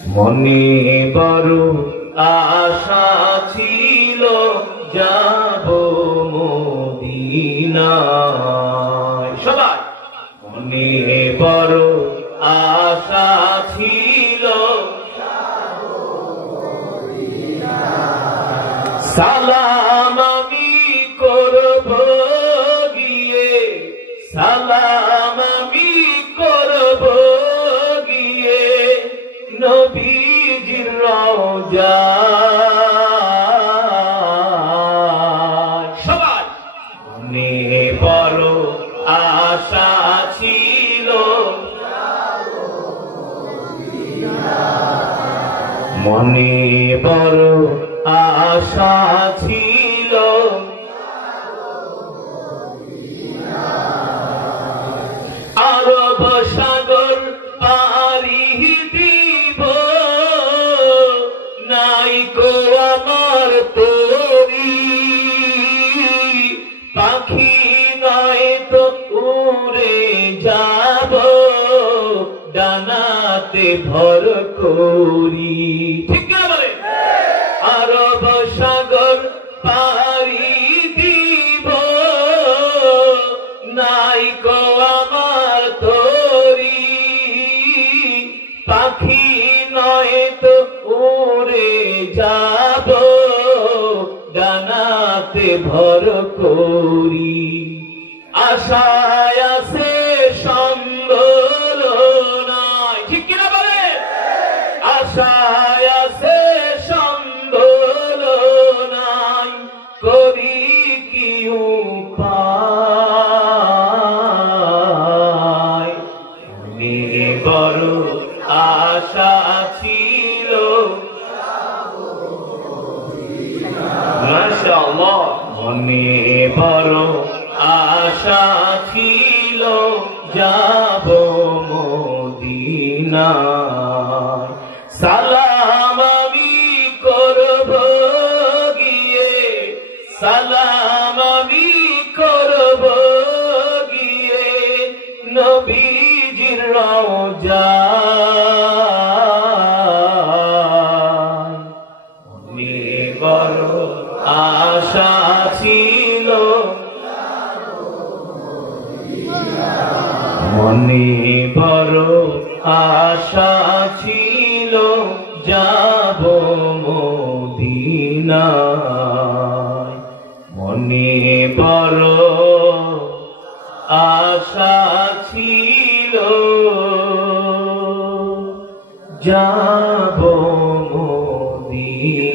মনে বড় আশা ছিল যাব মদিনায়। সবাই মনে বড় আশা ছিল সালাম আমি করব গিয়ে, সালাম আমি করব গিয়ে নবীজির রওজায়। সবাই মনে বড় আশা ছিল মনে বড় আশা ছিল আরব সাগর পাড়ি দিব, নাই কো আমার তরি, পাখি নয় তো উড়ে যাব ডানাতে ভর করি। ঠিক না বলে? আরব সাগর পাড়ি দিব, নাই কো আমার তরি, পাখি নয় তো উড়ে যাব ডানাতে ভর করি। আশায় আছে সম্বল নাই। ঠিক কিনা বলে? আশায় আছে সম্বল নাই, করি কি উপায়। মনে বড় আশা ছিল মাশাআল্লাহ, মনে বড় আশা ছিল যাব মদিনায়। সালাম আমি করব গিয়ে, সালাম আমি করব গিয়ে নবীজির রওজায়। মনে বড় আশা ছিল মনে বড় আশা ছিল যাব মদিনায়। মনে বড় আশা ছিল যাব মদিনায়।